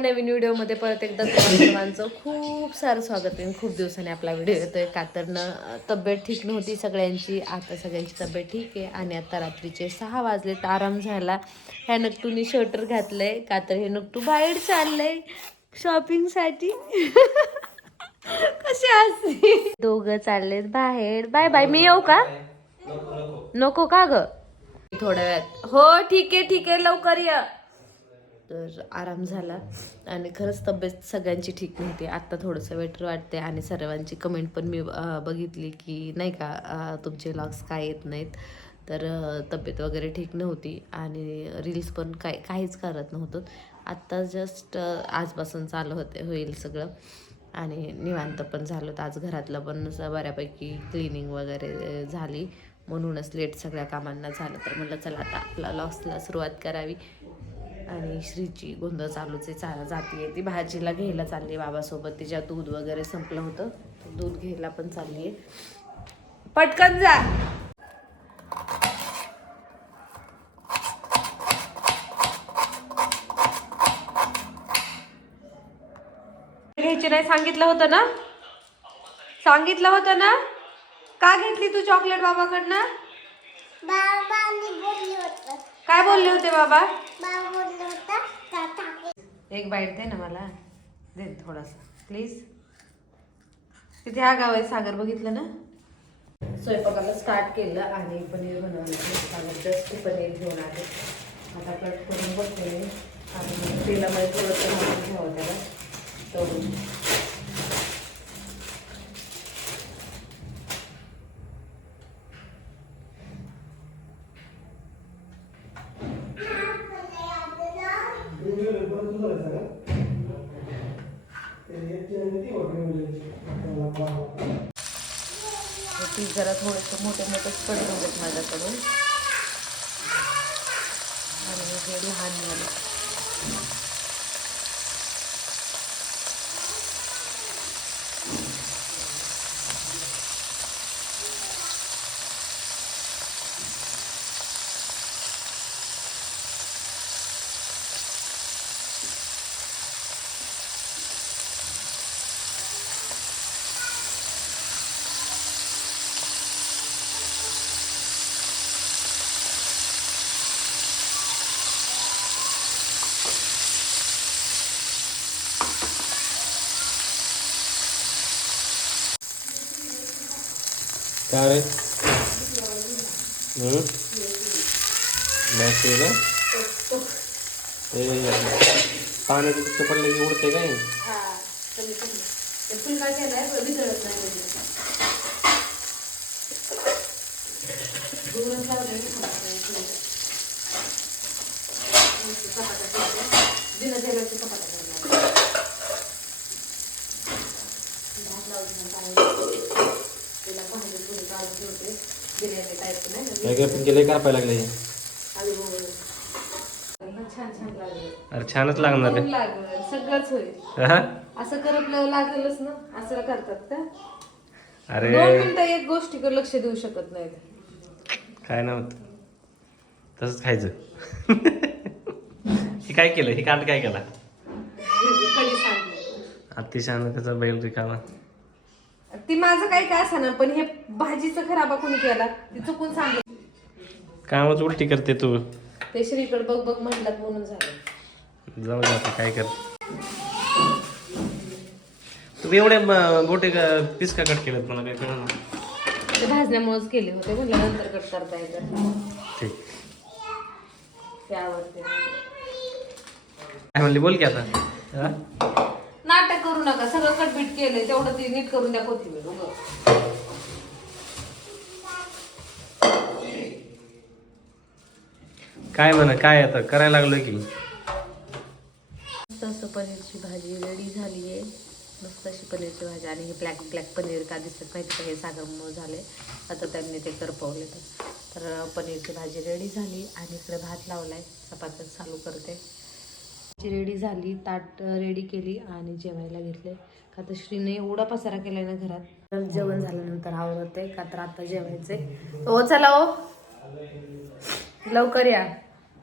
नवीन व्हिडिओमध्ये परत एकदा सर्वांचं खूप सारं स्वागत आहे. खूप दिवसांनी आपला व्हिडिओ येतोय. का तर न तब्येत ठीक नव्हती सगळ्यांची. आता सगळ्यांची तब्येत ठीक आहे आणि आता रात्रीचे सहा वाजले तर आराम झाला. ह्या नकटूनी शर्टर घातलंय. का तर हे नकटू बाहेर चाललंय. शॉपिंगसाठी कसे असते दोघं चाललेत बाहेर. Bye bye. मी येऊ का? नको का ग? थोड्या वेळात. हो ठीक आहे ठीक आहे. लवकर या. तर आराम झाला. आणि खरंच तब्येत सगळ्यांची ठीक नव्हती. आत्ता थोडंसं बेटर वाटते आणि सर्वांची कमेंट पण मी बघितली की नाही का तुमचे लॉग्स काय येत नाहीत. तर तब्येत वगैरे ठीक नव्हती आणि रील्स पण काय काहीच करत नव्हतो. आत्ता जस्ट आजपासून चालू होते होईल सगळं. आणि निवांत पण झालं तर आज घरातलं पण बऱ्यापैकी क्लिनिंग वगैरे झाली. म्हणूनच लेट सगळ्या कामांना झालं. तर म्हटलं चला आता आपला लॉसला सुरुवात करावी. आणि श्रीची गोंधळ चालूच आहे चा जाती ती भाजीला घ्यायला चालली आहे बाबासोबत. तिच्या दूध वगैरे संपलं होतं. दूध घ्यायला पण चालली आहे. पटकन जा. घ्यायची नाही सांगितलं होतं ना? सांगितलं होतं ना? का घेतली तू चॉकलेट बाबाकडनं? काय बोलले होते बाबा? एक बाईट दे ना मला. दे थोडासा. प्लीज तिथे हा गाव आहे सागर बघितलं ना? स्वयंपाकाला स्टार्ट केलं आणि पनीर बनवलं. सागर जस्ट पनीर घेऊन आले. आता कट करून बघते. मी आणि तेलामध्ये थोडंसं घ्यावं त्याला तर पीस जरा थोडेसे मोठे मोठेच पडले होतात माझ्याकडून. आणि हे लहान झाले काय रे हम्म? बस आहे ना ते पाण्याचं तिथं पडलं की उडते काय फुलका केलाय वितळत नाही म्हणजे दोनच लावले बिना तेलाची चपात्या करणार भात लावून तिला भांडी थोडी काढून ठेवते बिर्याणी टाईप नाही काय पण केलंय लागले आलू गोळ छान छान लागले अरे छानच लागणार लागलं सगळंच होईल हा? असं करत लागेलच ना? असं करतात का? अरे. दोन मिनिटं एक गोष्टीकडे लक्ष देऊ शकत नाहीत काय नव्हतं तसंच खायचं. हे काय केलं? हे कांड काय केला? अतिशहाणा त्याचा बैल रिकामा. ती माझं काही काय असणार पण हे भाजीचं खराबा कोणी केला? ती चुकून सांगितलं कामच उलटी करते तू. ते श्रीकडे बघ बघ म्हणलात म्हणून झालं. जाऊ दे आता काय कर. तू एवढे म- मोठे पीस का कट केलेत मला काय कळलं ते भाजण्यामुळेच केले होते म्हणलं नंतर कट करता येतं. ठीक. ते आवडते. काय म्हणली बोल की आता. हा? नाटक करू नका सगळं कटबीट केलंय तेवढं ते नीट करून द्या कोथिंबीर उगं. काय म्हणा काय आता? करायला लागलो की मस्त असं पनीरची भाजी रेडी झाली आहे मस्त अशी पनीरची भाजी आणि हे ब्लॅक ब्लॅक पनीर का दिसत नाही का हे सागरमुळं झाले आता त्यांनी ते करपवले तर. तर पनीरची भाजी रेडी झाली आणि इकडे भात लावलाय. चपात्या चालू करते. रेडी झाली ताट रेडी केली आणि जेवायला घेतले का तर श्रीने एवढा पसारा केलाय ना घरात. जेवण झाल्यानंतर आवडते का तर आता जेवायचे ओ हो, चला ओ लवकर या.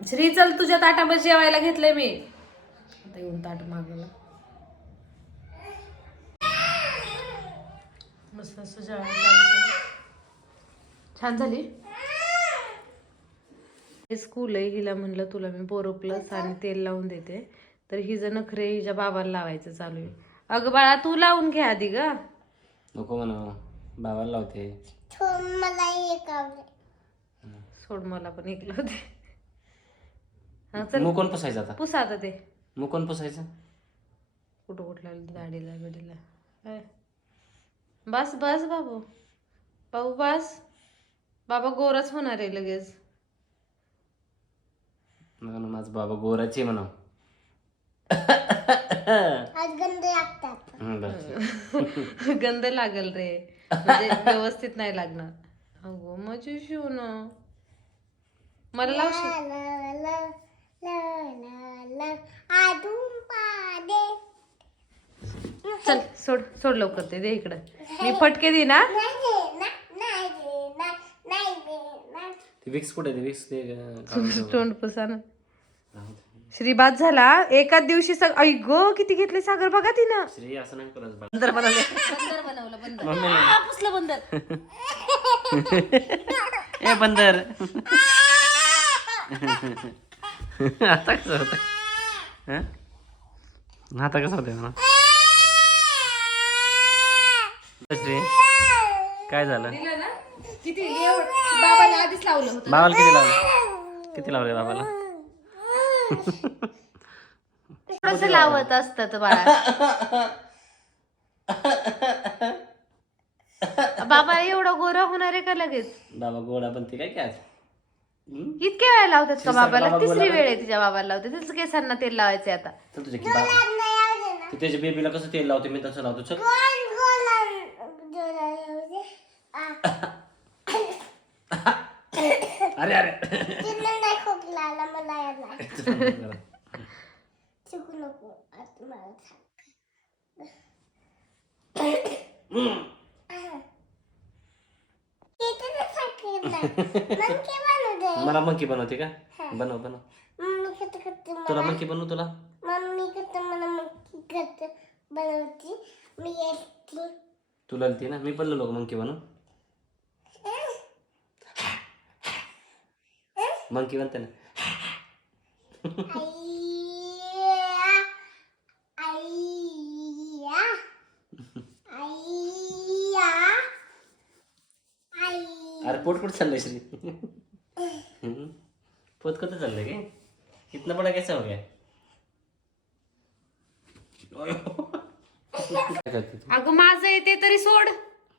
श्री चल तुझ्या ताटामध्ये जेवायला घेतलंय मी. आता येऊन ताट मागवलं. मस्त असं जेवण. छान झाली? स्कूल आहे हिला म्हणलं तुला मी बोरो प्लस आणि तेल लावून देते. तर हिचं नखरे हिच्या बाबाला लावायचं चालू आहे. अगं बाळा तू लावून घे आधी ग. नको म्हणा. बाबाला लावते. एक सोड मला पण ऐकलं होते हा चल. कोण पुसायचं आता. पुसा आता ते. मग कोण पुसायचं. कुठं कुठला दाढीला बिडीला काय? बस बस बाबू. बाबू बस. बाबा गोरच होणार आहे लगेच. म्हणून माझा बाबा गोराचे म्हणा आज गंध लागतात. बरं गंध लागल रे. म्हणजे व्यवस्थित नाही लागणार. अगो माझी शिव ना मला लावशील? ला ला ला. चल सोड सोड लवकर ते दे इकडं मी फटके दे ना नाही दे ना नाही दे ना नाही दे ना ते विक्स कुठे ते विक्स ते. तोंड पुसा ना राहू दे. श्रीबाद झाला एकाच दिवशी सग ऐ गो किती घेतले सागर बघा तिनं श्री असं नाही करत बा. बंदर बनवलं बंदर बनवलं बंदर आ, पुसलं बंदर ए बंदर आता कसं होतं हं? आता कसं होतं म्हणा? श्री काय झालं? दिलं ना किती बाबाला आधीच लावलं होतं बाबाला किती लावलं? किती लावले बाबाला? थोडस लावत असतात बाळा? बाबा एवढं गोरा होणार आहे का लगेच? बाबा गोडा बनते काय काय हं? इतके वेळा लावतात का बाबाला? बाबा तिसरी वेळ आहे तिच्या बाबाला लावते. तिचं केसांना तेल लावायचे आता. चल तुझ्या की बाबा. नाही आवडे ना. तू त्याच्या बेबीला कसं तेल लावते? मी तसं लावतो. चल. अरे अरे तिला नाही खोकला आला मला मंकी बनवते का? बनव बनव. मम्मी करते तुला मला मंकी बनवू तुला? मम्मी करते मला मग करते बनवती? मी एकटी तुला ती ना? मी पण लोक मंकी बनव मंकी बनते ना? आईया. आईया. आईया. आई अरे पोट कुठं चाललंय श्री? हम्म? पोट कुठं चाललंय काय इतना बडा कैसा हो गया? अगं माझं येते तरी सोड.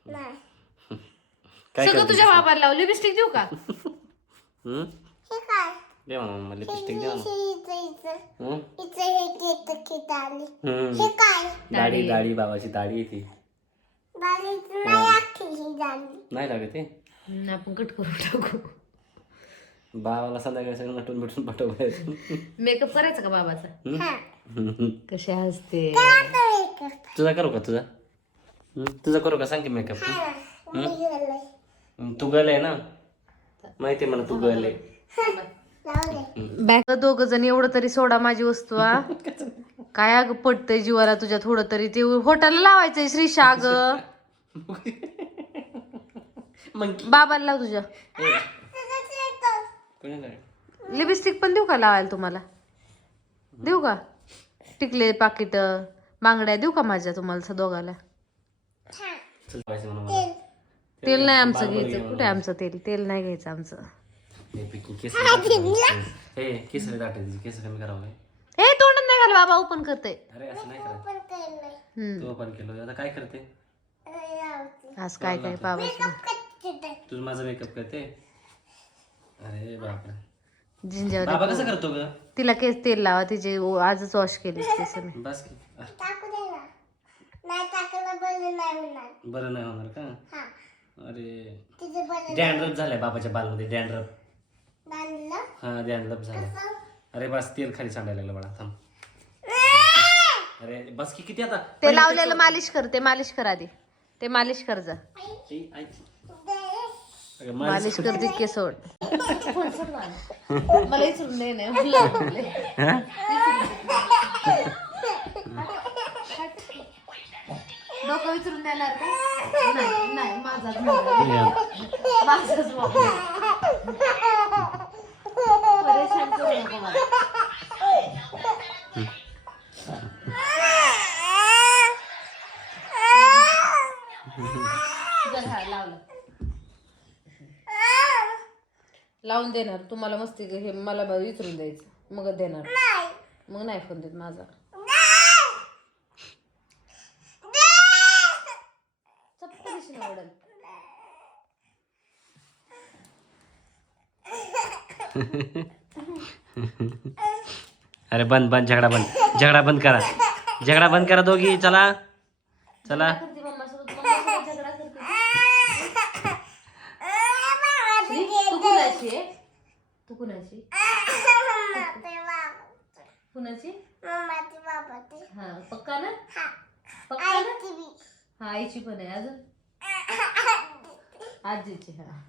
काय सगळं करते तुझ्या बाबाला लावली लिपस्टिक देऊ का? हम्म? हे काय? दे म्हणा मग लिपस्टिक दे म्हणा. हे इथं इथं. हम्म? इथं हे केत केत आली. हम्म. हे काय? दाढी दाढी. बाबाची दाढी आहे ती. बालीच नाही आखी ही झाली नाही लागत ते आपण कट करून टाकू. बाबाला संध्याकाळी सगळं नटून बिटून पाठवलं मेकअप करायचा का बाबाचा? हा. कसे हसते? मेकअप तुझा करू का तुझा? हम्म? तुझा करू का? सांग की मेकअप. हा. तू गल आहे ना? माहिती आहे मला तू गल. आहे बॅग दोघ जण एवढं तरी सोडा माझी वस्तू हा. काय अगं पटतंय जीवाला तुझ्या थोडं तरी. ते होटाला लावायचंय श्रीशा ग मग बाबाला लाव तुझ्या. लिपस्टिक पण देऊ का लावायला तुम्हाला? देऊ का? टिकले पाकिट बांगड्या देऊ का माझ्या तुम्हाला दोघाला? तेल. नाही आमचं घ्यायचं. कुठे आमचं तेल? तेल नाही घ्यायचं आमचं. हे पिकी केस हे केस दाटायची केस कमी करावं काय हे तोंडात नाही घाल बाबा ओपन करते. अरे असं नाही करत. पण केलंय. हम्म. तू पण केलं आता काय करते? आज काय काय बाबाची कच्चे तू. माझा मेकअप करते? जिंजावर बाबा कसं करतो ग? तिला केस तेल लावा तिचे ओ- आजच वॉश केले केस मी. बस की. आ, टाकू दे ना. नाही टाकलं बरं नाही होणार. बरं नाही होणार का? हा. अरे. तिथे बरं डॅन्ड्रफ झालाय बाबाच्या बालमध्ये डॅन्ड्रफ बांधलं? हा डॅन्ड्रफ झालाय अरे बस तेल खाली सांडायला लागलं बाळा थांब. अरे बस की किती आता? ते लावलेलं मालिश कर ते मालिश कर आधी. ते मालिश कर जा. आई, आई. मालिश करते केसवड. मला विसरून नाही डोकं विसरून देणार नाही माझाच देणार. तुम्हाला मस्ती हे मला विचारून द्यायचं. मग देणार. मग नाही फोन देत माझा. आवडेल अरे बंद बंद झगडा बंद. झगडा बंद करा. झगडा बंद करा दोघी चला. चला. तू कुणाची आहे? तू कुणाची? कुणाची? हा पक्का ना? पक्का ना? हा आईची पण आहे अजून? आजीची हा.